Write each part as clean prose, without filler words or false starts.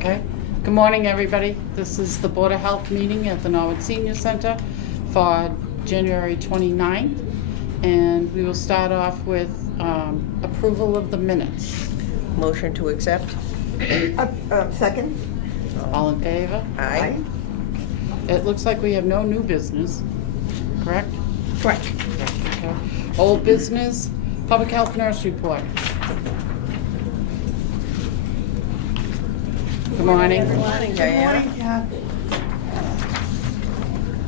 Okay. Good morning, everybody. This is the Board of Health meeting at the Norwood Senior Center for January 29th. And we will start off with approval of the minutes. Motion to accept? Second? All in favor? Aye. It looks like we have no new business, correct? Correct. Okay. Old business, public health nurse report. Good morning. Good morning, Diana.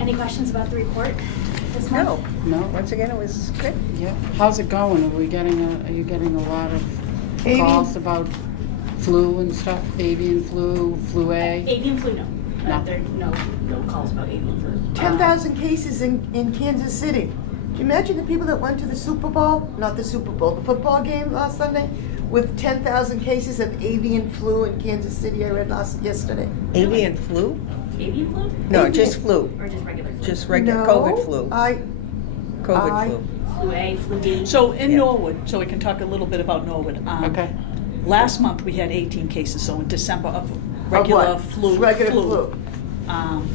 Any questions about the report this month? No. No? Once again, it was good. Yeah. How's it going? Are you getting a lot of Avian- calls about flu and stuff? Avian flu, flu A? Avian flu, no. No. There are no calls about avian flu. 10,000 cases in Kansas City. Do you imagine the people that went to the Super Bowl, not the Super Bowl, the football game last Sunday, with 10,000 cases of avian flu in Kansas City, I read yesterday. Avian flu? Avian flu? No, Avian. just flu. Or just regular flu? Just regular No, COVID flu. COVID I- flu. Flu A, flu B? So in Yeah. Norwood, so we can talk a little bit about Norwood. Okay. Last month, we had 18 cases, so in December of regular what? flu. Regular flu. Um,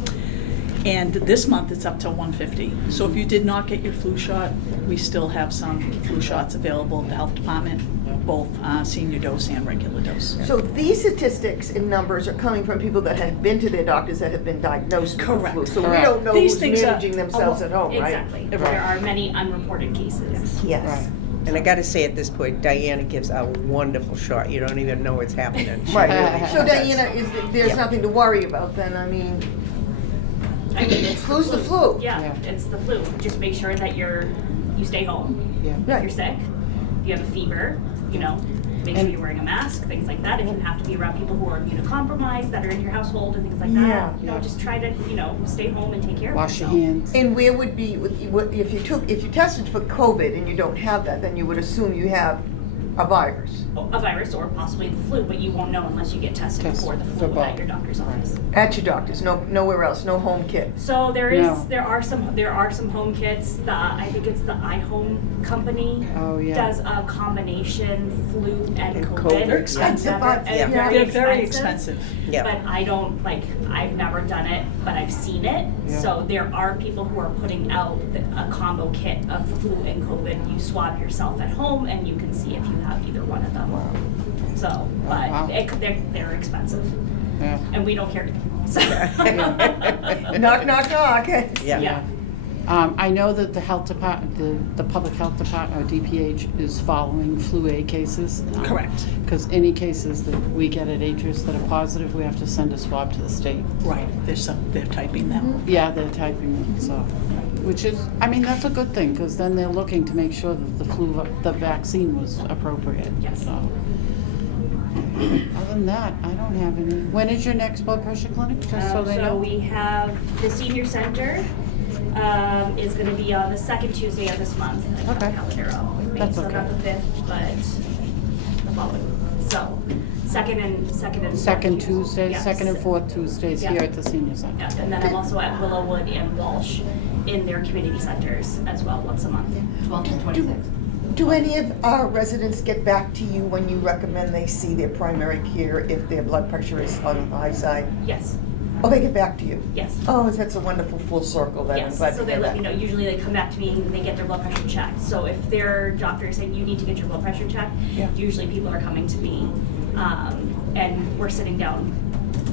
And this month, it's up to 150. So if you did not get your flu shot, we still have some flu shots available at the health department, both senior dose and regular dose. So these statistics and numbers are coming from people that have been to their doctors that have been diagnosed with the flu. Correct. So we Correct. don't know These who's things are- managing themselves at home, right? Exactly. There are many unreported cases. Yes. Right. And I gotta say at this point, Diana gives a wonderful shot. You don't even know what's happening. She Right. really So does. Diana, there's Yeah. nothing to worry about then, I mean, I mean, it's Flu's the flu. Yeah, Yeah. it's the flu. Just make sure that you stay home. Yeah. If Right. you're sick, if you have a fever, make sure And- you're wearing a mask, things like that. If you have to be around people who are immunocompromised, that are in your household and things like Yeah. that, Yeah. just try to, stay home and take care of Wash your yourself. hands. and where would be, if you tested for COVID and you don't have that, then you would assume you have a virus A virus or possibly the flu, but you won't know unless you get tested Test for the for flu at both. your doctor's office. at your doctor's, nowhere else, no home kit. So there are some home kits. I think it's the iHome company Oh, yeah. does a combination flu and And COVID. COVID, They're expensive. And Yeah. They're very expensive. Yeah. But I've never done it, but I've seen it. Yeah. So there are people who are putting out a combo kit of flu and COVID. You swab yourself at home and you can see if you have either one of them. So, but wow. they're expensive Yeah. and we don't carry them. So, Knock, knock, knock. Yeah. yeah. I know that the health department, the public health department, or DPH, is following flu A cases. Correct. Because any cases that we get at Atrius that are positive, we have to send a swab to the state. Right, they're typing them. Yeah, they're typing it, so, which is, that's a good thing, because then they're looking to make sure that the vaccine was appropriate. Yes. So. Other than that, I don't have any. When is your next blood pressure clinic, just so they know? So we have the senior center is going to be on the second Tuesday of this month. I have Okay. the calendar up with me, That's so okay. not the 5th, but the following. So second and Second fourth Tuesdays, yes. second and fourth Tuesdays Yeah. here at the senior center. Yeah, and then I'm also at Willowwood and Walsh in their community centers as well, once a month. 12 to 26. Do any of our residents get back to you when you recommend they see their primary care if their blood pressure is on the high side? Yes, Oh, they get back to you? yes. Oh, that's a wonderful full circle then. I'm Yes, glad so to they hear let that. me know. Usually they come back to me and they get their blood pressure checked. So if their doctor is saying you need to get your blood pressure checked, Yeah. usually people are coming to me. And we're sitting down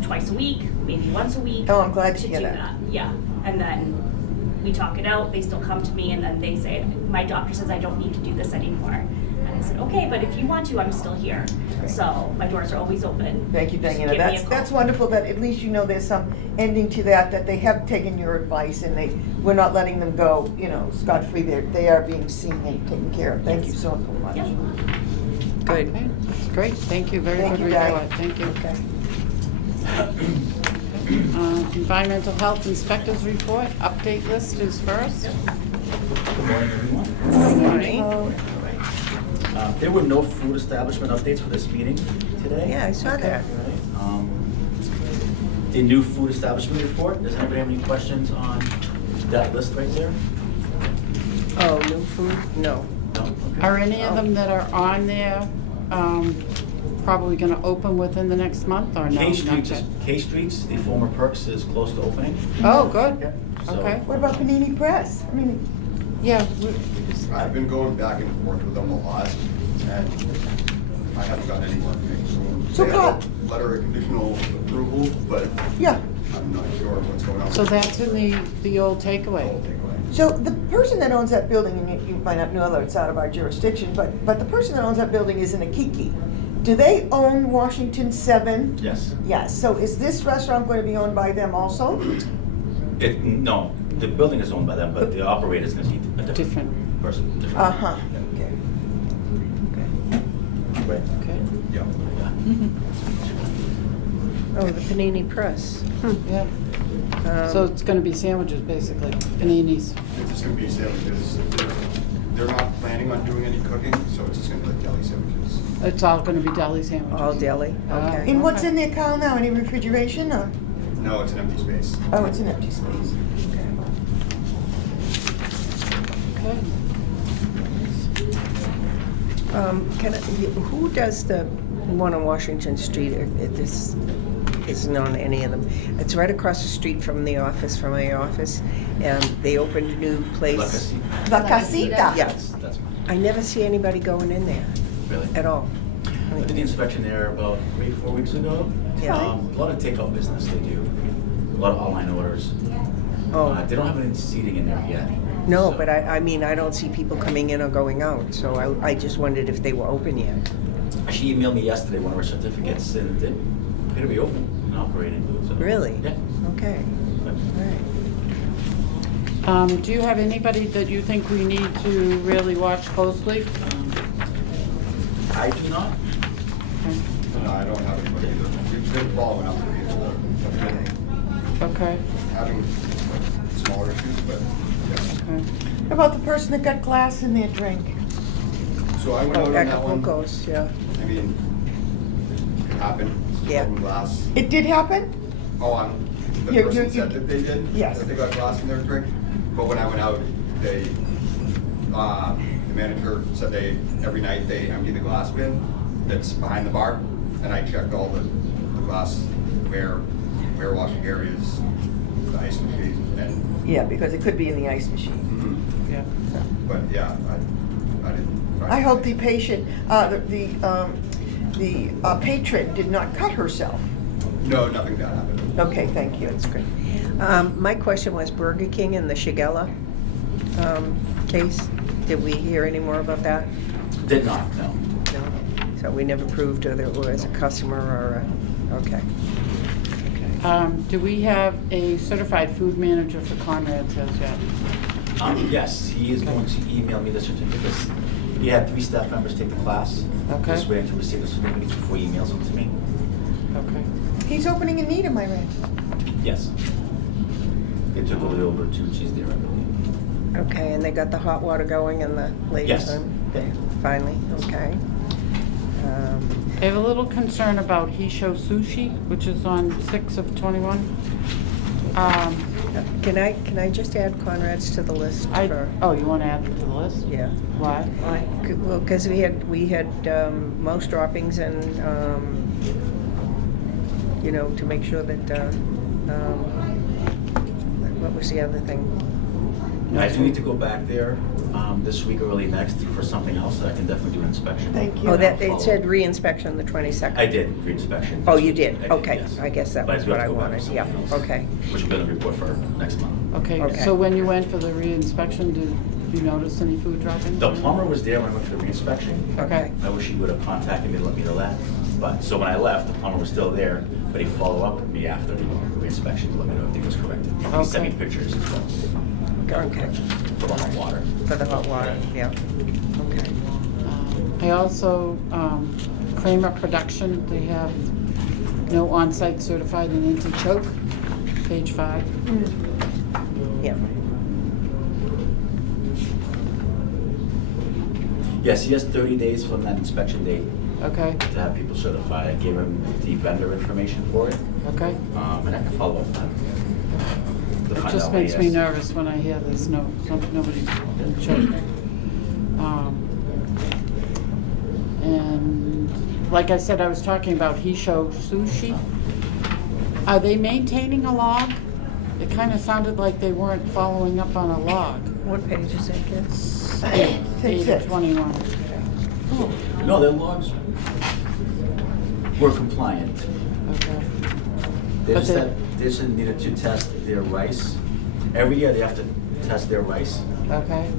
twice a week, maybe once a week. Oh, I'm glad to to hear do that. Yeah, and then we talk it out. They still come to me and then they say, my doctor says I don't need to do this anymore. And I said, okay, but if you want to, I'm still here. So my doors are always open. Thank you, Just Diana. give me a call. That's wonderful that at least you know there's some ending to that they have taken your advice and we're not letting them go, scot-free. They are being seen and taken care of. Thank you so much. Yep. Good. Okay, that's great, thank you, very Thank good you, Di. report, thank you. Okay. Environmental Health Inspectors Report, update list is first. Good morning, everyone. Good morning. Oh, There were no food establishment updates for this meeting today. Yeah, I saw that. Right. The new food establishment report, does anybody have any questions on that list right there? Oh, new food? No. No? Okay. Are any of them that are on there probably going to open within the next month or no? K not Street, yet? K Streets, the former Perks is close to opening. Oh, good. So- Okay. What about Panini Press? I mean, Yeah. I've been going back and forth with them a lot, and I haven't gotten any more things. So They Bob- have a letter of conditional approval, but yeah. I'm not sure what's going on. So that's in the old The takeaway. whole takeaway. So the person that owns that building, and you might not know that it's out of our jurisdiction, but the person that owns that building is in Akiki. Do they own Washington 7? Yes. Yes, so is this restaurant going to be owned by them also? No, the building is owned by them, but the operator is gonna be a different Different. person. Different. Uh-huh, okay. Right. Okay. Yeah. Yeah. Oh, the Panini Press. Yeah. Um, So it's going to be sandwiches basically, paninis. It's just gonna be sandwiches. They're not planning on doing any cooking, so it's just gonna be like deli sandwiches. It's all going to be deli sandwiches. All deli, okay. And what's in there, Kyle, now? Any refrigeration or? No, it's an empty space. Oh, it's an empty space. Okay. Who does the one on Washington Street? This isn't on any of them. It's right across the street from the office, from my office, and they opened a new place. La Casita. La Casita. Yeah. That's mine. I never see anybody going in there Really? at all. I I did the mean, inspection there about 3-4 weeks ago. Yeah. A lot of takeout business they do. A lot of online orders. Oh. They don't have any seating in there yet. No, So- but I mean, I don't see people coming in or going out, so I just wondered if they were open yet. She emailed me yesterday one of her certificates, and it appeared to be open and operating. So, Really? Yeah. Okay, all right. Do you have anybody that you think we need to really watch closely? I do not. No, I don't have anybody either. We've been following up with people that have been Okay. having smaller issues, but yeah. Okay. How about the person that got glass in their drink? So I went Oh, out on that one. Acapulco's, yeah. I mean, it happened. It's Yeah. broken glass. It did happen? Oh, the You- person you- said that they did? Yes. That they got glass in their drink? But when I went out, they, the manager said every night they empty the glass bin that's behind the bar, and I checked all the glass ware washing areas, the ice machine, and, Yeah, because it could be in the ice machine. Yeah. but yeah, I didn't. find I hope the anything. patient, the patron did not cut herself. No, nothing bad happened. Okay, thank you. That's good. My question was Burger King and the Shigella case. Did we hear any more about that? Did not, no. No. So we never proved whether it was a customer or a, okay. Do we have a certified food manager for Conrad's as yet? Yes, he is going to email me the certificates. He had 3 staff members take the class. Okay. Just waiting to receive the certificates before he emails them to me. Okay. He's opening in Needham, I read. Yes. They took a little over 2 cheese there, I believe. Okay, and they got the hot water going in the ladies' Yes. room? Okay, finally, okay. I have a little concern about Hisho Sushi, which is on 6 of 21. Can I just add Conrad's to the list for? Oh, you want to add it to the list? Yeah. Why? Well, because we had mouse droppings and, you know, to make sure that, what was the other thing? I do need to go back there this week, early next, for something else, so I can definitely do an inspection. Thank you. Oh, that, Follow. it said re-inspection the 22nd. I did, re-inspection. Oh, you did? I Okay, yes. I guess that But was do what have I to go back wanted, for yeah, something else, okay. Which will be in the report for next month. Okay, Okay. so when you went for the re-inspection, did you notice any food droppings? The plumber was there when I went for the re-inspection. Okay. I wish he would have contacted me to let me know that. But, so when I left, the plumber was still there, but he followed up with me after the re-inspection to let me know everything was corrected. He sent me Okay. pictures as well. Okay, For the hot water. for the hot water, yeah, okay. I also, Kramer Production, they have no on-site certified and anti-choke, page 5. Yeah. Yes, he has 30 days from that inspection date Okay, to have people certified. I gave him the vendor information for it, okay. and I can follow up on that. To It find just out what he makes me has. nervous when I hear there's nobody's been checked. And like I said, I was talking about Hisho Sushi. Are they maintaining a log? It kind of sounded like they weren't following up on a log. What page is that, kids? 8 of 21. No, their logs were compliant. Okay, They But just, they- they just needed to test their rice. Every year they have to test their rice okay,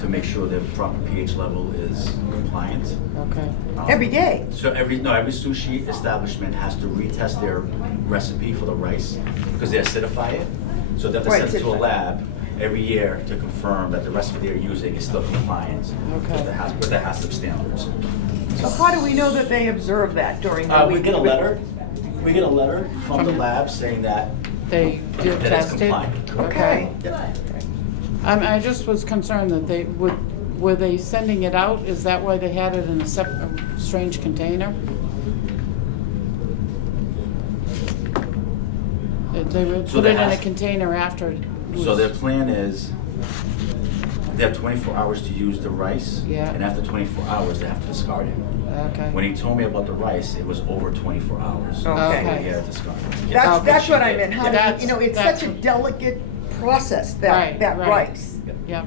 to make sure their proper pH level is compliant. okay. Every day. So every sushi establishment has to retest their recipe for the rice because they acidify it. So they have to Right, send it to a acidify. lab every year to confirm that the recipe they're using is still compliant Okay. with the HACCP standards. So how do we know that they observe that during the week? We get a letter. We get a letter from the lab saying that They did that it's test it? compliant. Okay. Yep. I just was concerned that were they sending it out? Is that why they had it in a strange container? They would So put they it in a asked- container after. it So was- their plan is, they have 24 hours to use the rice. Yeah. And after 24 hours, they have to discard it. Okay. When he told me about the rice, it was over 24 hours. Okay. So he had to discard it. Yeah. That's, Okay. that's what I meant. How do That's- you know, it's that's- such a delicate process, Right, that right. rice. Yep,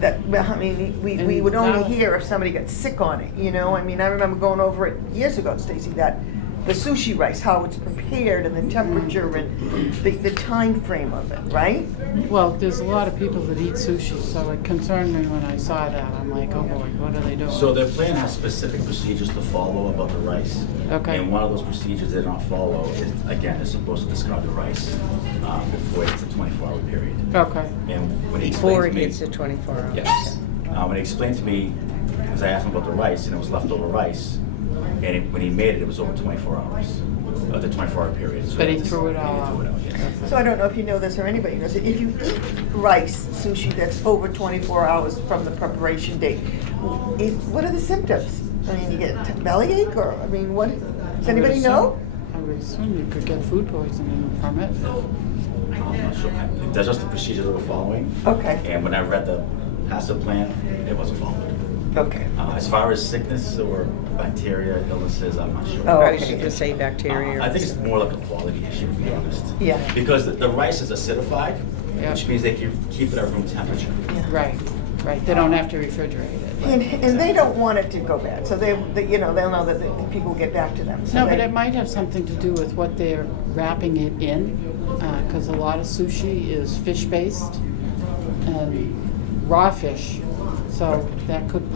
That, well, I mean, we And would only now- hear if somebody got sick on it, you know? I mean, I remember going over it years ago, Stacy, that the sushi rice, how it's prepared and the temperature and the time frame of it, right? well, there's a lot of people that eat sushi, so it concerned me when I saw that. I'm like, oh boy, what are they doing? So their plan has specific procedures to follow about the rice. Okay. And one of those procedures they don't follow is, again, they're supposed to discard the rice before it's a 24-hour period. Okay, And when he Before explained it to me, hits the 24 hours. yes. When he explained to me, because I asked him about the rice, and it was leftover rice, and when he made it, it was over 24 hours, the 24-hour period. So But he had to- threw it all he threw it out. out, yes. So I don't know if you know this or anybody knows it. If you eat rice sushi that's over 24 hours from the preparation date, what are the symptoms? I mean, you get bellyache or, I mean, what, does anybody know? I would assume you could get food poisoning from it. I'm not sure. That's just the procedure they were following. Okay, And when I read the HACCP plan, it wasn't followed. okay. As far as sickness or bacteria, illnesses, I'm not sure. Oh, I okay. should just say bacteria. I think it's more like a quality issue, to be honest. Yeah. Because the rice is acidified, Yeah. which means they can keep it at room temperature. Right, right. They don't have to refrigerate it. And they don't want it to go bad, so you know, they'll know that the people get back to them. So No, but they- it might have something to do with what they're wrapping it in, because a lot of sushi is fish-based and raw fish. So that could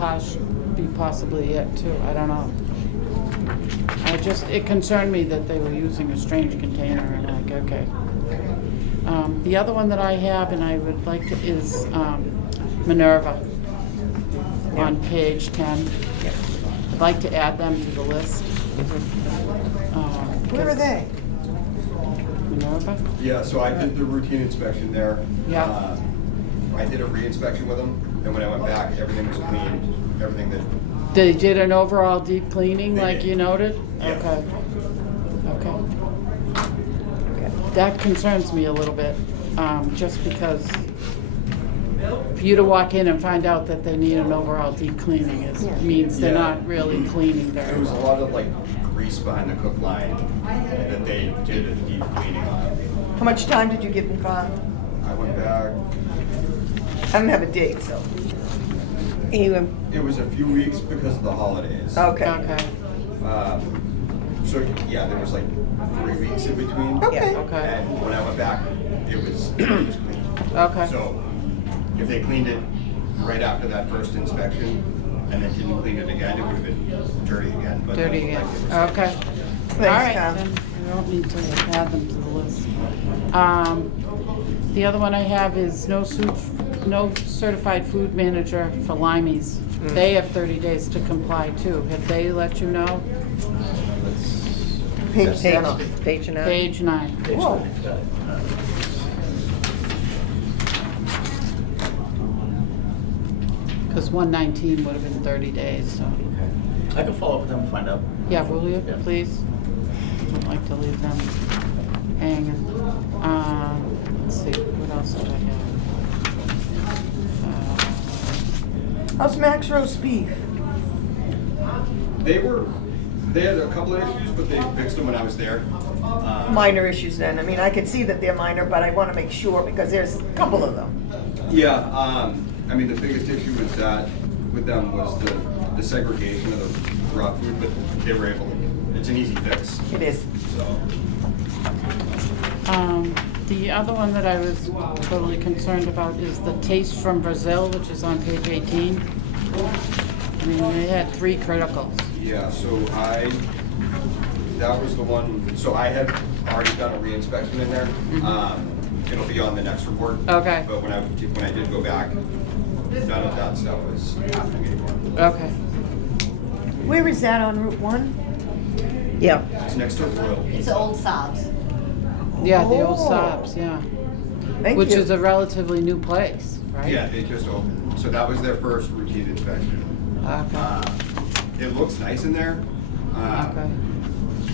be possibly it too. I don't know. It concerned me that they were using a strange container, and like, okay. The other one that I have, and I would like to, is Minerva on page 10. I'd like to add them to the list. Where are they? Minerva? Yeah, so I did the routine inspection there. Yeah. I did a re-inspection with them, and when I went back, everything was clean, everything that, They did an overall deep cleaning They like did. you noted? Yeah. Okay. That concerns me a little bit, just because for you to walk in and find out that they need an overall deep cleaning means they're Yeah. not really cleaning there very was a well. lot of like grease behind the cook line that they did a deep cleaning on. How much time did you give them, Carl? I went back, I don't have a date, so. Anyway, it was a few weeks because of the holidays. Okay. Okay, So, yeah, there was like 3 weeks in between. Okay. okay, And when I went back, it was clean. okay. So if they cleaned it right after that first inspection and then didn't clean it again, it would have been dirty again. But Dirty again, like it was- okay. All right, then we don't need to add them to the list. The other one I have is no certified food manager for Limeys. They have 30 days to comply too. Have they let you know? Page page, 10. page 9. Page 9. Whoa. Because 119 would have been 30 days, so. Okay. I can follow up with them and find out. Yeah, will you, Yeah. please? I'd like to leave them hanging. Let's see, what else did I have? How's Max Roast beef? They had a couple of issues, but they fixed them when I was there. Minor issues then. I mean, I can see that they're minor, but I want to make sure because there's a couple of them. Yeah, I mean, the biggest issue was that with them was the segregation of the raw food, but they were able to, it's an easy fix, It is. so. The other one that I was totally concerned about is the Taste from Brazil, which is on page 18. I mean, they had 3 criticals. Yeah, so that was the one, so I had already done a re-inspection in there. It'll be on the next report. Okay. But when I did go back, none of that stuff was happening anymore. Okay. Where is that on Route 1? Yeah, It's next to Royal. It's Old Sobs. Yeah, the old Oh. Sobs, yeah. Thank Which you. is a relatively new place, right? Yeah, they just opened, so that was their first routine inspection. Okay. It looks nice in there. Okay.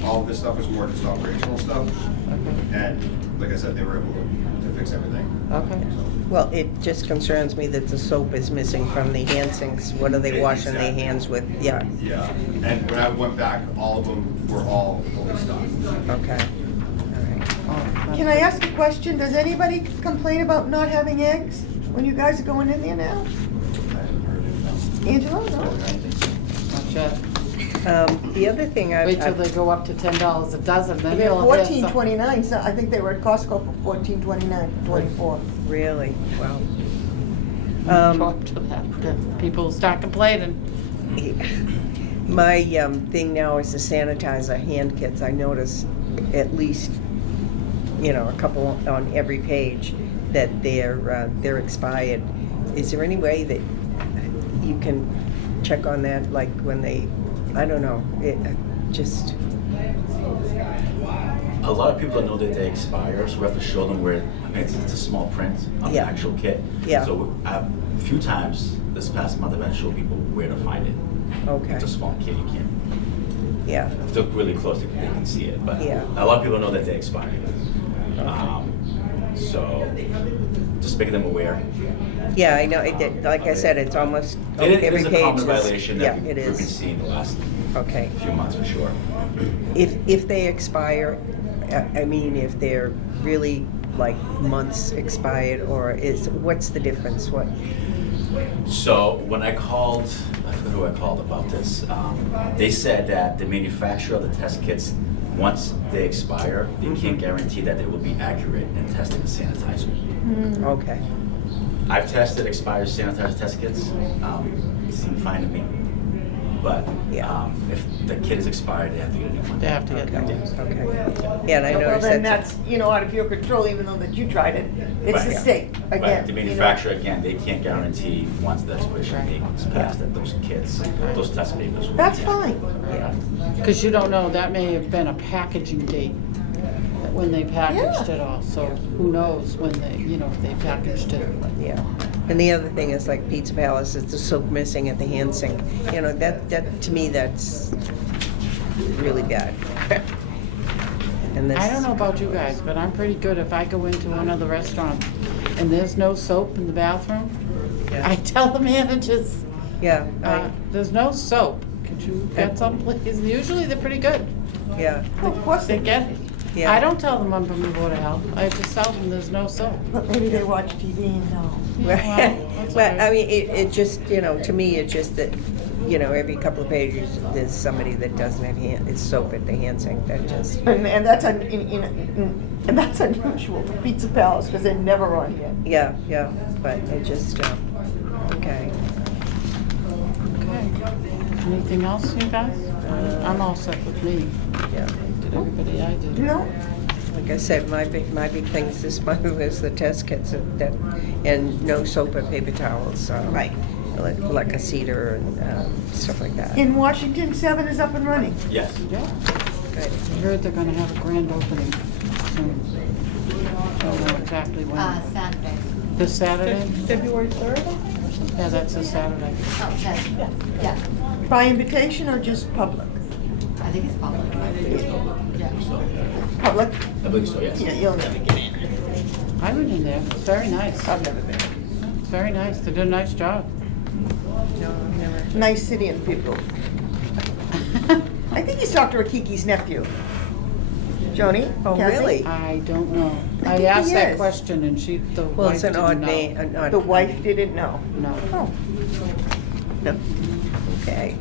All of this stuff is more just operational stuff, Okay. and like I said, they were able to fix everything. Okay. well, it just concerns me that the soap is missing from the hand sinks. What are they washing their hands with? Yeah, Yeah, and when I went back, all of them were all fully stocked. okay. All right. Oh, that's Can I ask a question? Does anybody complain about not having eggs when you guys are going in there now? Angela, no? not yet. The other thing I, Wait till they go up to $10 a dozen, then They're you'll have $14.29. So I think they were at Costco for $14.29 for 24. really, wow. Go up to that, then people start complaining. My thing now is the sanitizer hand kits. I notice at least, a couple on every page that they're expired. Is there any way that you can check on that, like when they, I don't know, just, A lot of people don't know that they expire, so we have to show them where, I mean, it's a small print on the Yeah. actual kit. Yeah. So a few times this past month, I've had to show people where to find it. okay, It's a small kit, you can't, yeah, if you look really close, they can see it, but Yeah. a lot of people know that they expire. So just making them aware. yeah, I know, like I said, it's almost, It every is a page common is, violation yeah, that it we've been is, seeing the last okay. few months for sure. If they expire, I mean, if they're really like months expired, or what's the difference? What? So when I called, I forget who I called about this. They said that the manufacturer of the test kits, once they expire, they can't guarantee that they will be accurate in testing the sanitizer. Okay, I've tested expired sanitizer test kits. It seemed fine to me. But Yeah. if the kit is expired, they have to get a new one. They have to get new okay, ones. okay. Yeah, and I Well, noticed then that's, that's, out of your control, even though that you tried it. It's Right, the yeah. state, Right, again. the you know. manufacturer, again, they can't guarantee once the expiration Right. date is passed that those kits, those test papers will be That's accurate. fine. yeah, Because you don't know, that may have been a packaging date when they packaged Yeah. it all. So who knows when they, if they packaged it. yeah. And the other thing is like Pizza Palace, it's the soap missing at the hand sink. That to me, that's really bad. And this, I don't know about you guys, but I'm pretty good if I go into one of the restaurants and there's no soap in the bathroom. Yeah. I tell the managers, Yeah, there's no soap. Could you get some, please? Usually they're pretty good. yeah, Of course They they get it. Yeah. I don't tell them I'm from the Board of Health. I just tell them there's no soap. But maybe they watch TV and know. Yeah, well, that's well, all right. I mean, it just, to me, it's just that, every couple of pages, there's somebody that doesn't have it's soap at the hand sink. That just, And that's and that's unusual for Pizza Palace because they're never on here. yeah, but it just, okay. Okay. Anything else, you guys? I'm all set with me. Yeah. Did everybody I did? No? Like I said, my big things this month was the test kits and no soap or paper towels. Right. Like a cedar and stuff like that. In Washington, 7 is up and running. Yes. Yeah. Good. I heard they're gonna have a grand opening soon. Don't know exactly when. Saturday. This Saturday? February 3rd? Yeah, that's a Saturday. outside. Yeah, By invitation or just public? I think it's public. Yeah. Public? I believe so, yes. Yeah, you'll never get in. I went in there. It's very nice. I've never been. It's very nice. They did a nice job. No, I've never. Nice city and people. I think he's Dr. Akiki's nephew. Joni? Oh, Kathy? really? I don't know. I I think asked he that is. question and the Well, wife it's an didn't odd know. name, an odd. The wife didn't know. No. Oh. No. Okay.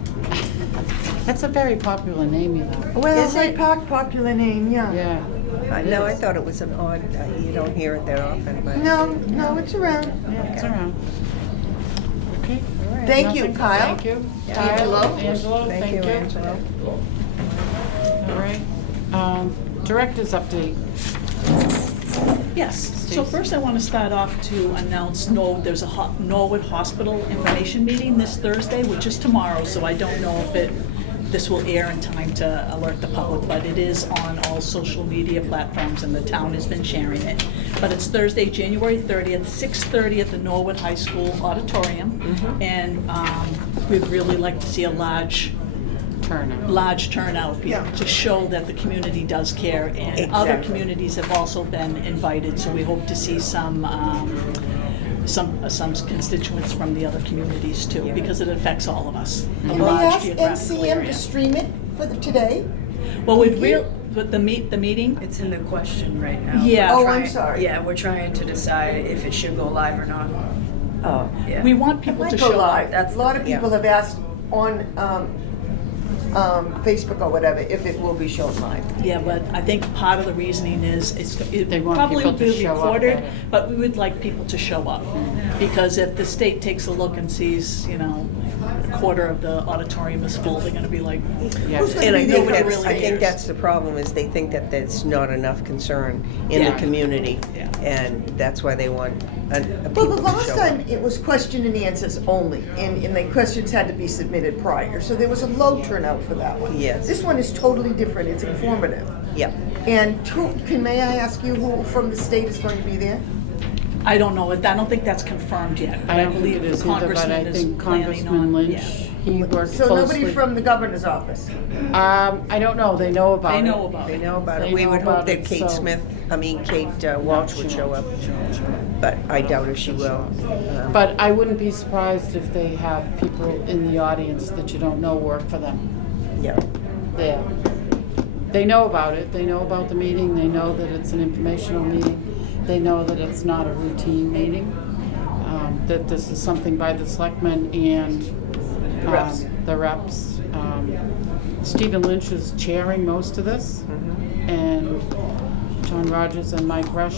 That's a very popular name, you know. Well, Is Hyde it? Park, popular name, yeah. Yeah. No, I thought it was an odd, you don't hear it that often, but. No, it's around. Yeah, it's around. Okay. All right. Thank you, Nothing? Kyle. Thank you. Yeah. Kyle, Angelo? Angelo, Thank you, Angelo. All right. Director's update. Yes, so first I want to start off to announce there's a Norwood Hospital information meeting this Thursday, which is tomorrow, so I don't know if this will air in time to alert the public, but it is on all social media platforms and the town has been sharing it. But it's Thursday, January 30th, 6:30 at the Norwood High School auditorium. And we'd really like to see a large turnout Yeah. to show that the community does care, and other Exactly. communities have also been invited, so we hope to see some constituents from the other communities too, Yeah. because it affects all of us. A Can we large ask geographical NCM area. to stream it for today? Well, with the meeting, It's in the question right now. Yeah. Oh, We're I'm trying- sorry. Yeah, we're trying to decide if it should go live or not. Oh. Yeah. we want people Might to go show live. up. That's A lot of yeah. people have asked on Facebook or whatever if it will be shown live. Yeah, but I think part of the reasoning is it They want probably people will to be show up recorded, better. but we would like people to show up. Because if the state takes a look and sees, a quarter of the auditorium is full, they're gonna be like, Yeah. Who's gonna And I be there think for that's, the I think cares. that's the problem, is they think that there's not enough concern in the Yeah. community. Yeah. And that's why they want Well, people the to last show time up. it was question and answers only, and the questions had to be submitted prior, so there was a low turnout for that one. Yes. This one is totally different, it's informative. Yep. And may I ask you who from the state is going to be there? I don't know, I don't think that's confirmed yet. But I don't think believe it the is either, but I congressman is think planning Congressman on- Lynch, yeah. he works So closely. nobody from the governor's office? I don't know. They know about it. They know about They it. know about They it. We know would about hope that it, Kate so- Walsh would show up. But I doubt if she will. But I wouldn't be surprised if they have people in the audience that you don't know work for them Yeah. there. They know about it. They know about the meeting. They know that it's an informational meeting. They know that it's not a routine meeting. That this is something by the selectmen and The reps. the reps. Stephen Lynch is chairing most of this, and John Rogers and Mike Rush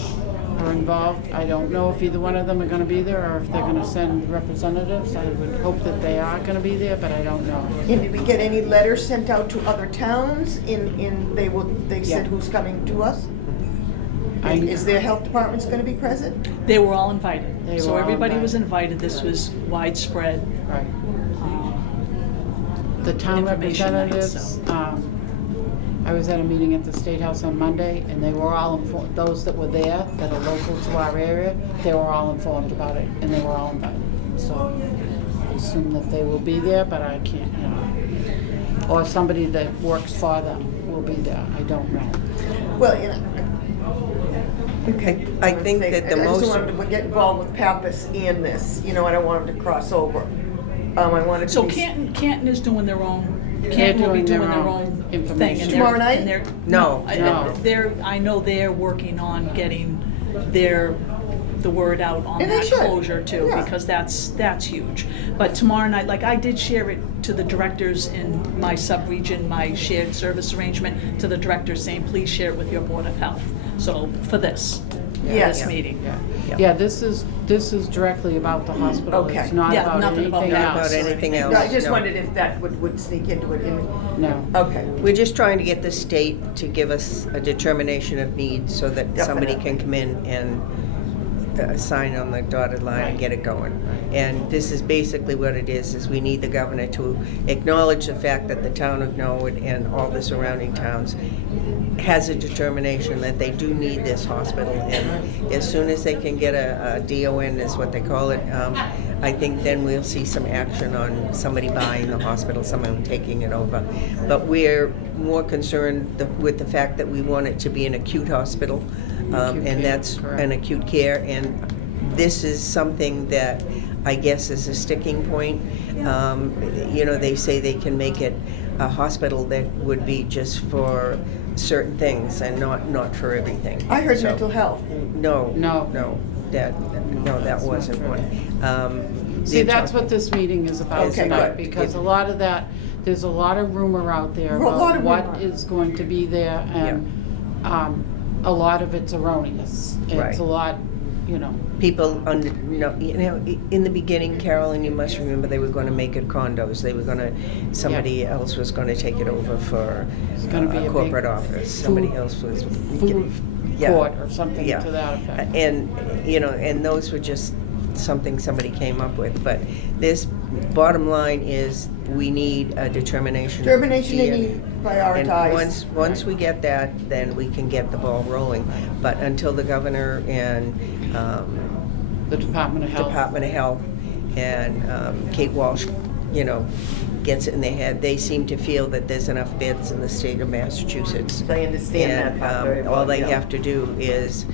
are involved. I don't know if either one of them are going to be there or if they're going to send representatives. I would hope that they are going to be there, but I don't know. And did we get any letters sent out to other towns they said Yeah. who's coming to us? I- Is their health departments gonna be present? They were all invited. They So were all everybody was invited. invited. This was widespread. Right. um, The town Information night, representatives, I was at a meeting at the State House on Monday, and they were all informed, those that were there, that are local to our area, they were all informed about it, and they were all invited. So I assume that they will be there, but I can't, or somebody that works for them will be there, I don't know. Well, Okay. I think that the I just most. don't want them to get involved with Pappas and this, I don't want them to cross over. I wanted to So be. Canton is doing their own, Canton will be doing doing their their own own thing. information. and they're- Tomorrow night? and they're- No. No. I know they're working on getting the word out on And they that should. closure too, Yeah. because that's huge. But tomorrow night, like I did share it to the directors in my sub-region, my shared service arrangement, to the directors saying, please share it with your Board of Health. So for this Yes. meeting. Yeah, this is directly about the hospital. Okay. It's not Yeah, about nothing about anything that. Not else. about anything else. No, I just no. wondered if that would sneak into it. No. Okay. We're just trying to get the state to give us a determination of need so that somebody Definitely. can come in and sign on the dotted line and get it going. And this is basically what it is we need the governor to acknowledge the fact that the town of Norwood and all the surrounding towns has a determination that they do need this hospital. And as soon as they can get a DON, is what they call it, I think then we'll see some action on somebody buying the hospital, someone taking it over. But we're more concerned with the fact that we want it to be an acute hospital, Acute care, and that's correct. an acute care, and this is something that I guess is a sticking point. You know, they say they can make it a hospital that would be just for certain things and not for everything. I heard So- mental health. No, No. that That's not wasn't true. one. See, that's what this meeting is about Okay, tonight, good. because a lot of that, there's a lot of rumor out there A lot about of what rumor. is going to be there, and a lot of it's erroneous. Right. It's a lot, you know, People, in the beginning, Carolyn, you must remember, they were going to make it condos. They were going to, somebody else was going to take it over for It's gonna be a big corporate office. Somebody else was. food Yeah. court or something Yeah. to that effect. And, and those were just something somebody came up with. But this, bottom line is, we need a determination. Determination they here. need prioritized. And once we get that, then we can get the ball rolling. But until the governor and The Department of Health. Department of Health and Kate Walsh, gets it in their head, they seem to feel that there's enough beds in the state of Massachusetts. I understand that And part very well, all they yeah. have to do is,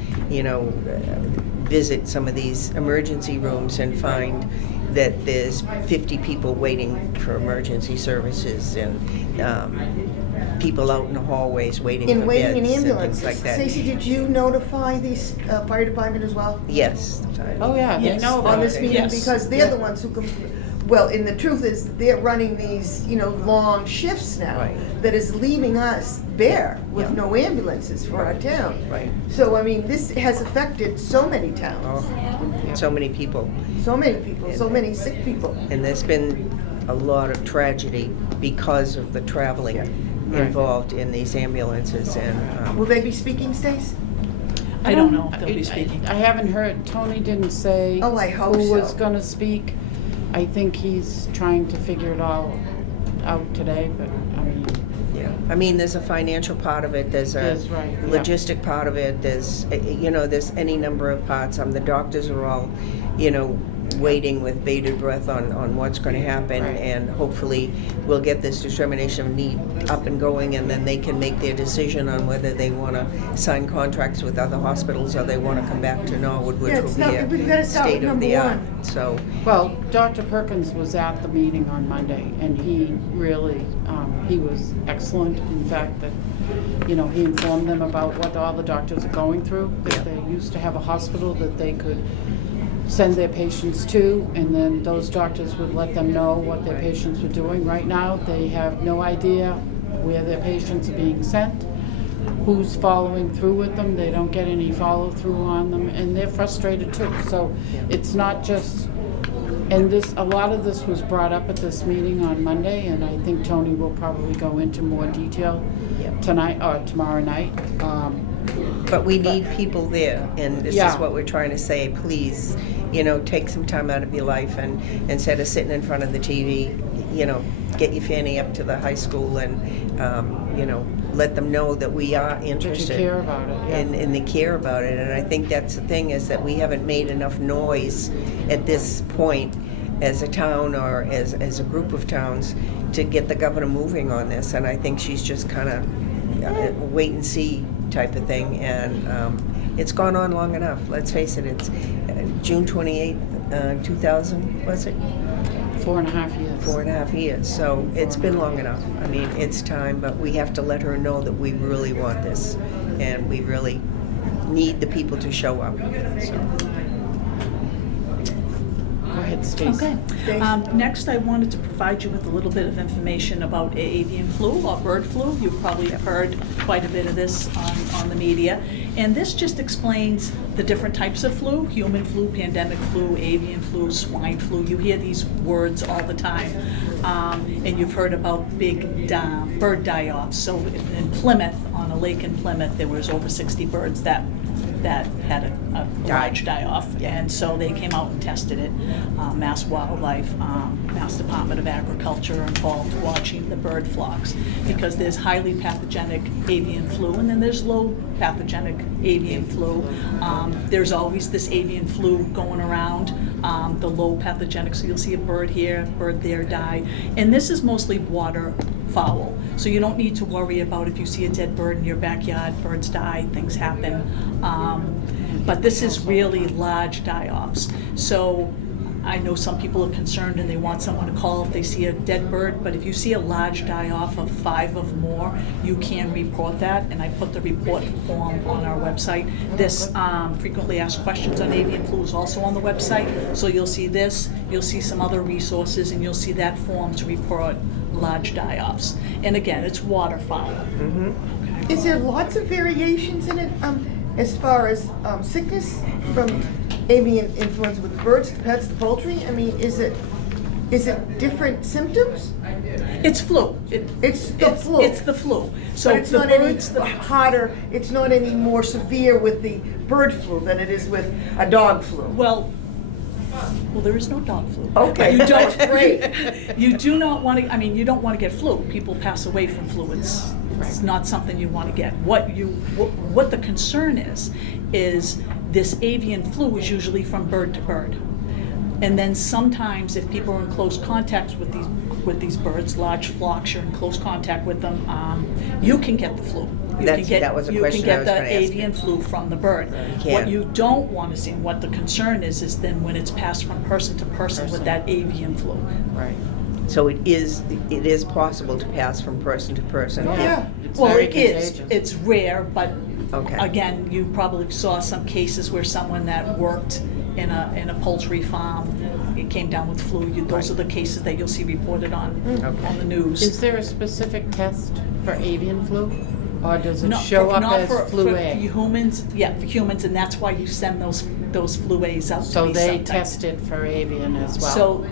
visit some of these emergency rooms and find that there's 50 people waiting for emergency services and people out in the hallways waiting In for waiting beds in and ambulances. things like that. Stacey, did you notify the fire department as well? Yes. Oh, yeah, they Yes. know about On this it. meeting, Yes. because they're the ones who can, well, and the truth is, they're running these, long shifts now. Right. That is leaving us bare with Yeah. no ambulances for our town. Right. So, I mean, this has affected so many Oh, towns, so many people. so many people, so many sick people. And there's been a lot of tragedy because of the traveling Right. involved in these ambulances and, Will they be speaking, Stace? I don't know if they'll be speaking. I haven't heard, Tony didn't say Oh, I hope who was so. gonna speak. I think he's trying to figure it all out today, but, I mean, yeah. I mean, there's a financial part of it, there's a That's right, yeah. logistic part of it, there's any number of parts. The doctors are all, waiting with bated breath on what's going to happen, Right. and hopefully we'll get this determination of need up and going, and then they can make their decision on whether they want to sign contracts with other hospitals or they want to come back to Norwood, which Yeah, will it's be not- we gotta a start with state of number the art. one. So, well, Dr. Perkins was at the meeting on Monday, and he really, he was excellent. In fact, that, he informed them about what all the doctors are going through, that they used to have a hospital that they could send their patients to, and then those doctors would let them know what their patients were doing. Right now, they have no idea where their patients are being sent, who's following through with them. They don't get any follow-through on them, and they're frustrated too. So it's not just, and a lot of this was brought up at this meeting on Monday, and I think Tony will probably go into more detail Yep. tonight, or tomorrow night. but we need people there, and this is Yeah. what we're trying to say. Please, take some time out of your life, and instead of sitting in front of the TV, get your fanny up to the high school and, let them know that we are interested. care about it, yeah. And they care about it. And I think that's the thing, is that we haven't made enough noise at this point as a town or as a group of towns to get the governor moving on this. And I think she's just kind of wait and see type of thing. And it's gone on long enough. Let's face it, it's June 28th, 2000, was it? 4.5 years. 4.5 years. So it's been long enough. I mean, it's time, but we have to let her know that we really want this, and we really need the people to show up. So. Go ahead, Stacey. Okay. Thanks. Next, I wanted to provide you with a little bit of information about avian flu or bird flu. You've probably heard quite a bit of this on the media. And this just explains the different types of flu: human flu, pandemic flu, avian flu, swine flu. You hear these words all the time. And you've heard about big bird die-offs. So in Plymouth, on a lake in Plymouth, there was over 60 birds that had a large die-off, and so they came out and tested it. Mass Wildlife Mass Department of Agriculture are involved watching the bird flocks, because there's highly pathogenic avian flu, and then there's low pathogenic avian flu. There's always this avian flu going around, the low pathogenic, so you'll see a bird here, bird there die, and this is mostly waterfowl. So you don't need to worry about if you see a dead bird in your backyard, birds die, things happen. But this is really large die-offs. So I know some people are concerned and they want someone to call if they see a dead bird, but if you see a large die-off of 5 or more, you can report that, and I put the report form on our website. This frequently asked questions on avian flu is also on the website, so you'll see this, you'll see some other resources, and you'll see that form to report large die-offs. And again, it's waterfowl. Is there lots of variations in it as far as sickness from avian influenza with the birds, the pets, the poultry? I mean, is it different symptoms? It's flu. It's the flu. It's the flu. So But it's the not any birds, hotter, it's not any more severe with the bird flu than it is with a dog flu. well, there is no dog flu. Okay, You don't, that's great. You do not want to, I mean, you don't want to get flu. People pass away from flu. It's not something you want to get. What the concern is this avian flu is usually from bird to bird. And then sometimes if people are in close contact with these birds, large flocks, you're in close contact with them, you can get the flu. That was a question I was gonna ask you. You can get the avian flu from the bird. can. What you don't want to see, and what the concern is then when it's passed from person to person with that avian flu. Right. So it is possible to pass from person to person. Yeah. It's Well, very it is. contagious. It's rare, but Okay. again, you probably saw some cases where someone that worked in a poultry farm, it came down with flu. Those are the cases that you'll see reported on the news. Is there a specific test for avian flu? Or does it Not show for- up not as for- flu for A? humans, yeah, for humans, and that's why you send those flu A's out to So me they sometimes. test it for avian as well? So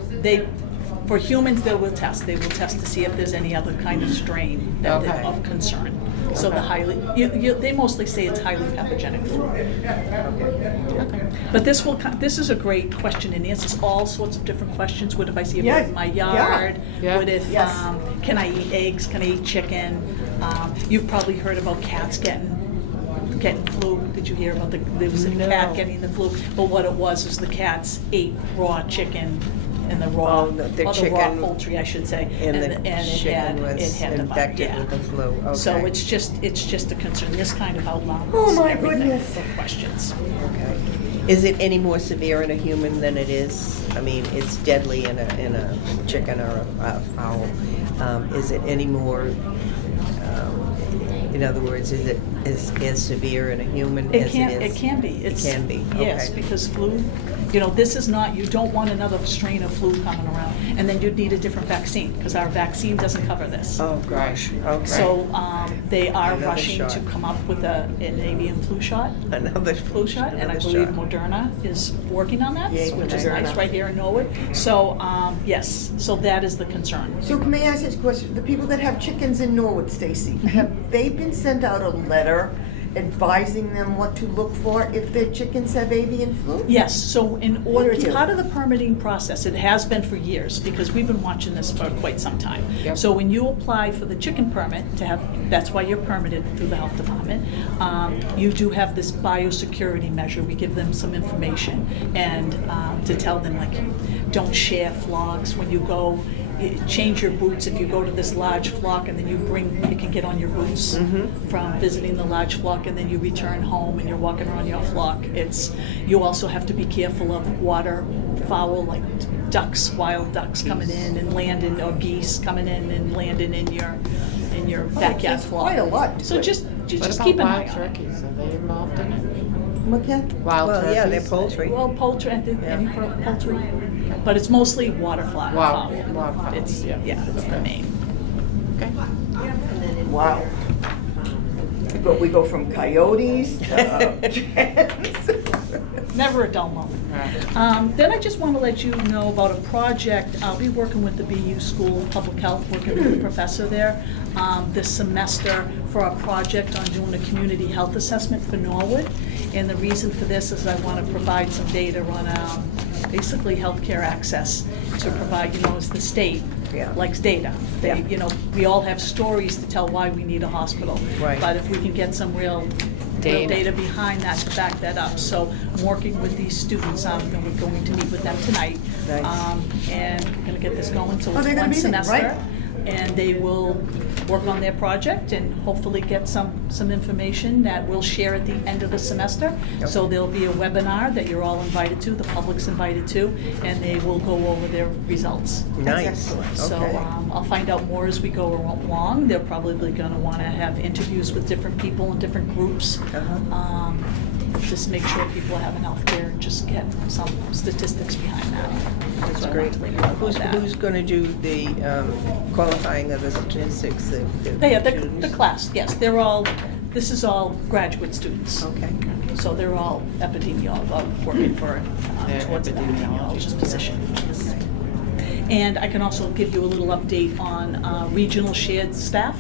for humans, they will test to see if there's any other kind of strain Okay. of concern. So Okay. they mostly say it's highly pathogenic flu. Okay. But this is a great question, and answers all sorts of different questions. What if I see a bird Yes. in my Yeah. yard? Yeah. What if, Yes. can I eat eggs? Can I eat chicken? You've probably heard about cats getting flu. Did you hear about there was a No. cat getting the flu? But what it was is the cats ate raw chicken and the raw, Oh, the raw chicken- poultry, I should say. And the it chicken was had the infected yeah. with the flu. Okay. So it's just a concern. This kind of outlines Oh, my everything goodness. for questions. Okay. Is it any more severe in a human than it is? I mean, it's deadly in a chicken or a fowl. Is it any more? In other words, is it as severe in a human as it is? It can be. It can be. Yes, Okay. because flu, this is not, you don't want another strain of flu coming around. And then you'd need a different vaccine, because our vaccine doesn't cover this. Oh gosh. Okay. So they are Another rushing shot. to come up with an avian flu shot. Another Flu shot, and I another believe shot. Moderna is working on that, Yay, which is Moderna. nice, right here in Norwood. So, yes, so that is the concern. So may I ask this question? The people that have chickens in Norwood, Stacy, have they been sent out a letter advising them what to look for if their chickens have avian flu? Yes, so in order, it's Thank you. part of the permitting process, it has been for years, because we've been watching this for quite some time. Yep. So when you apply for the chicken permit, that's why you're permitted through the health department, you do have this biosecurity measure. We give them some information, and to tell them, like, don't share flogs when you go. Change your boots if you go to this large flock, and then you can get on your boots from visiting the large flock, and then you return home and you're walking around your flock. You also have to be careful of waterfowl, like ducks, wild ducks coming in and landing, or geese coming in and landing in your backyard That's flock. quite a lot to So it. just What keep an about eye wild on it. turkeys? Are they involved in it? What cat? Wild Well, turkeys? yeah, they're poultry. Well, poultry, any poultry, but it's mostly waterfowl. Waterfowl, It's it's the Okay. main. Okay. Wow. But we go from coyotes to chickens. Never a dull moment. Right. Then I just want to let you know about a project. I'll be working with the BU School of Public Health, working with the professor there this semester for a project on doing a community health assessment for Norwood. And the reason for this is I want to provide some data on basically healthcare access to provide, as the state Yeah. likes data. Yeah. We all have stories to tell why we need a hospital. Right. But if we can get some real data behind that to back that up. So I'm working with these students, we're going to meet with them tonight. Nice. And we're gonna get this going, so Oh, it's they're gonna one be there, semester. right? And they will work on their project and hopefully get some information that we'll share at the end of the semester. So Okay. there'll be a webinar that you're all invited to, the public's invited to, and they will go over their results. Nice, excellent. So okay. I'll find out more as we go along. They're probably gonna wanna have interviews with different people in different groups. Uh-huh. Just make sure people have enough care and just get some statistics behind that. That's So I great. want to let you know about that. Who's gonna do the qualifying of the statistics? Yeah, the class, yes, this is all graduate students. Okay. So they're all working for, They're towards an epidemiologist epidemiologists, position. And I can also give you a little update on regional shared staff.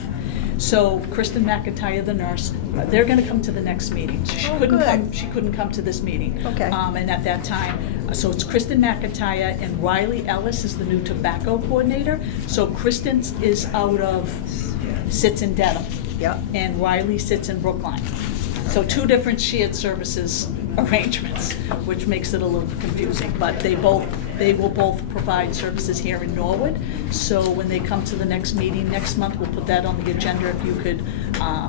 So Kristen McIntyre, the nurse, they're gonna come to the next meeting. She Oh, couldn't good. come. She couldn't come to this meeting. Okay. And at that time, so it's Kristen McIntyre and Riley Ellis is the new tobacco coordinator. So Kristen sits in Dedham. Yeah. And Riley sits in Brookline. So two different shared services arrangements, which makes it a little confusing, but they will both provide services here in Norwood. So when they come to the next meeting next month, we'll put that on the agenda if you could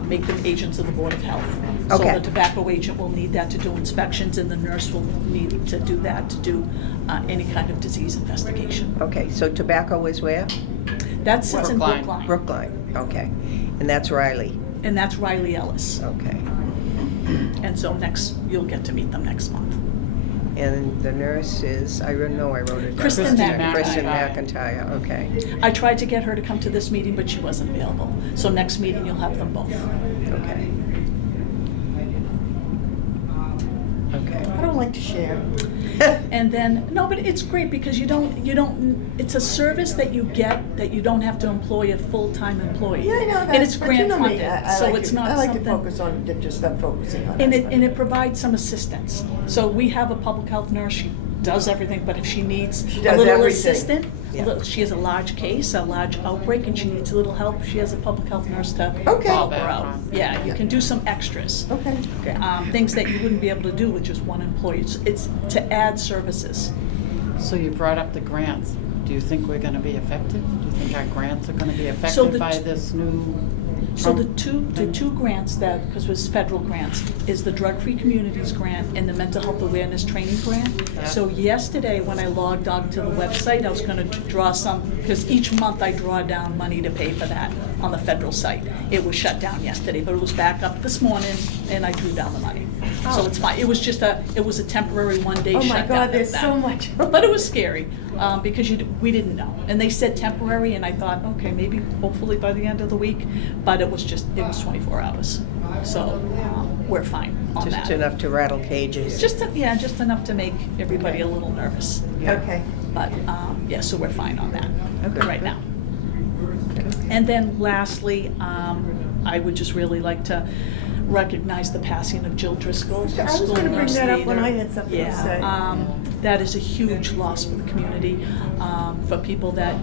make them agents of the Board of Health. Okay. So the tobacco agent will need that to do inspections, and the nurse will need to do that to do any kind of disease investigation. Okay, so tobacco is where? That sits in Brookline. Brookline. Brookline, okay. And that's Riley, And that's Riley Ellis. okay. And so you'll get to meet them next month. And the nurse is, I wrote it down. Kristen McIntyre. Kristen McIntyre, okay, I tried to get her to come to this meeting, but she wasn't available. So next meeting, you'll have them both. okay. Okay. I don't like to share. And then, no, but it's great because it's a service that you get that you don't have to employ a full-time employee. Yeah, I know that. And it's but you grant know me, funded, I so like it's to- not I like something. to focus on just them focusing on And us, it provides some assistance. So we have a public health nurse, she does everything, but if she needs She a does little everything. assistant, Yeah. she has a large case, a large outbreak, and she needs a little help, she has a public health nurse to Okay. help her Fall back out. on. Yeah, you can do some extras. Okay. Okay. Things that you wouldn't be able to do with just one employee. It's to add services. So you brought up the grants. Do you think we're gonna be effective? Do you think our grants are gonna be So affected the by t- this new? So the Trump- two grants that, because it was federal grants, is the Drug Free Communities Grant and the Mental Health Awareness Training Grant. Yeah. So yesterday, when I logged on to the website, I was gonna draw some, because each month I draw down money to pay for that on the federal site. It was shut down yesterday, but it was back up this morning, and I drew down the money. So it's fine. It was a temporary one-day Oh shutdown. my God, of there's that. so much. But it was scary, because we didn't know. And they said temporary, and I thought, okay, maybe hopefully by the end of the week, but it was 24 hours. So we're fine on that. Just enough to rattle cages. Just enough to make everybody a little nervous. Okay. But, so we're fine on that Okay. right now. And then lastly, I would just really like to recognize the passing of Jill Driscoll. I was school gonna bring nurse that up when leader. I had something to say. That is a huge loss for the community. For people that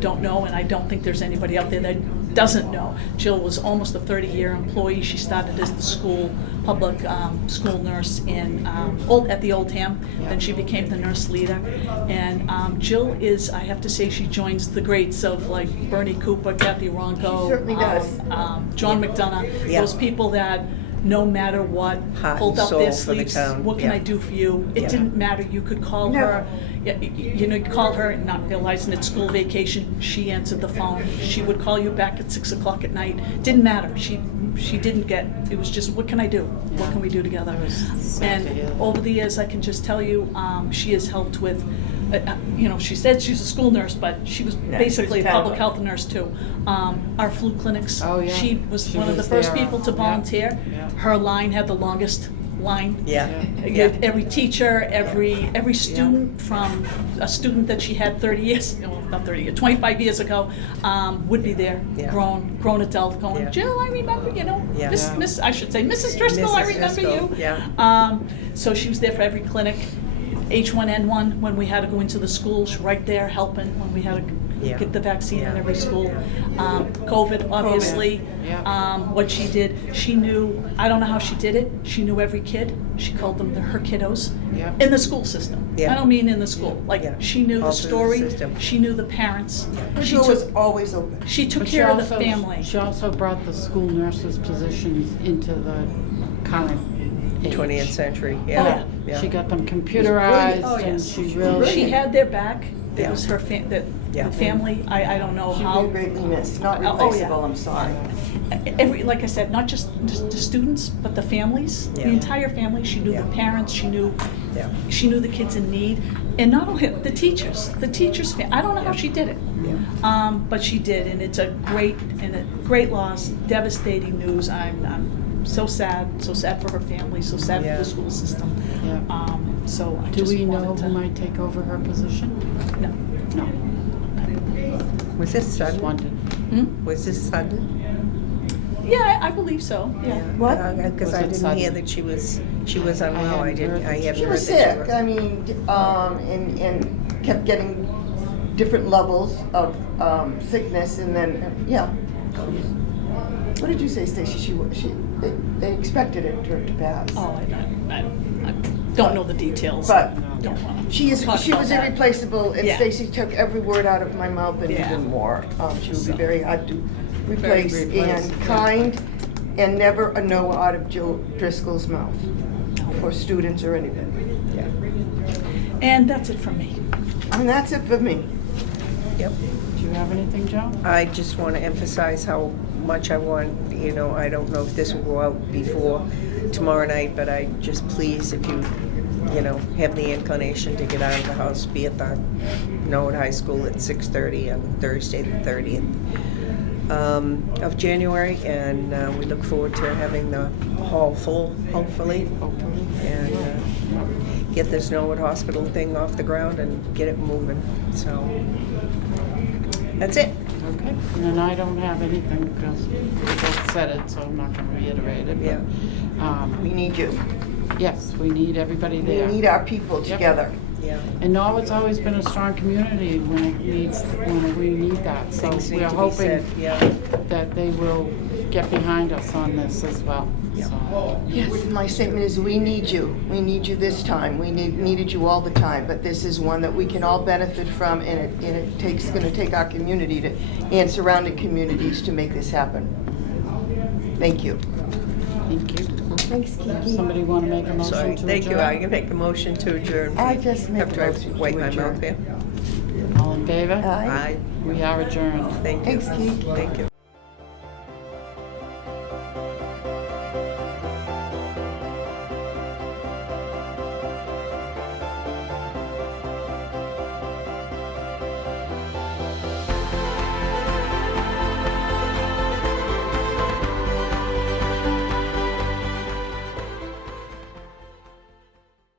don't know, and I don't think there's anybody out there that doesn't know, Jill was almost a 30-year employee. She started as the public school nurse at the Oldham. Then she became the nurse leader. And Jill is, I have to say, she joins the greats of like Bernie Cooper, Kathy Ronco, She certainly does. John McDonough, Yeah. those people that no matter what, Heart pulled and up soul their for the sleeves. town, What can yeah. I do for you? It Yeah. didn't matter. You could call No. her. You call her and not realizing it's school vacation. She answered the phone. She would call you back at 6 o'clock at night. Didn't matter. She didn't get. It was just, what can I do? What can we do together? It was sad to hear. And over the years, I can just tell you, she has helped with. She said she's a school nurse, but she was Yeah, basically she a was public terrible. health nurse too. Our flu clinics. Oh, yeah. She was She one of the was first there. people to Yeah. volunteer. Yeah. Her line had the longest line. Yeah, Yeah. yeah. Every teacher, every student, from a student that she had 30 years, no, not 30 years, 25 years ago, would be there, Yeah. grown adult, going, Yeah. Jill, I remember, Yeah. I should say, Mrs. Driscoll, I Mrs. remember Driscoll, you. yeah. So she was there for every clinic. H1N1, when we had to go into the schools, right there helping when we had to Yeah. get the vaccine in Yeah. every school. COVID, obviously. Yeah. What she did, she knew, I don't know how she did it, she knew every kid. She called them her kiddos Yeah. in the school system. Yeah. I don't mean in the school. Like, Yeah. she knew All the through the story, system. she knew the parents. Her She door was took, always open. she took But she care of the also- family. She also brought the school nurses' positions into the current age. 20th century, Oh, yeah. yeah. Yeah. She got them computerized Oh, and yes. she really. She had their back. It Yeah. was her Yeah. the family. I don't know She'd how. be greatly missed, not Oh, yeah. replaceable, I'm sorry. Like I said, not just the students, but the families, the Yeah. entire family. She knew Yeah. the parents. She knew Yeah. the kids in need, and not only the teachers. I don't know how she did it, but she did, and it's a great loss, devastating news. I'm so sad for her family, so sad for Yeah. the school system. Yeah. So I Do just we know wanted to. who might take over her position? No. No. Was this Just sudden? wondered. Hmm? Was this sudden? Yeah, I believe so. Yeah. What? Because Was I it didn't sudden? hear that she was unwell. I hadn't heard. haven't She heard was that sick, I mean, and kept getting different levels of sickness, and then, yeah. What did you say, Stacy? They expected it to pass. Oh, I don't know the details. But Don't wanna she talk was about that. irreplaceable, and Yeah. Stacy took every word out of my mouth and Yeah. even more. She would be So. very hard to replace, replace, and yeah. kind, and never a no out of Jill Driscoll's mouth for students or anybody. And that's it from me. I mean, that's it for me. Yep. Do you have anything, Joe? I just want to emphasize how much I want, I don't know if this will go out before tomorrow night, but I just please, if you have the inclination to get out of the house, be at the Norwood High School at 6:30 on Thursday the 30th of January, and we look forward to having the hall full, hopefully, and get this Norwood Hospital thing off the ground and get it moving. So that's it. Okay, and I don't have anything because we both said it, so I'm not going to reiterate it. but, Yeah. We need you. Yes, we need everybody We there. need our people Yep. together. Yeah. And Norwood's always been a strong community when we need that. So Things need we're to be hoping said. Yeah. that they will get behind us on this as well. Yeah. So, Yes, my statement is we need you. We need you this time. We needed you all the time, but this is one that we can all benefit from, and it's going to take our community and surrounding communities to make this happen. Thank you. thank you. Thanks, Kiki. Somebody want to make a motion to Sorry, adjourn? thank you. I can make a motion to adjourn. I just made After a I motion to wipe my adjourn. mouth here. All in favor? Aye. Aye. We are adjourned. Thank you. Thanks, Kiki. Thank you.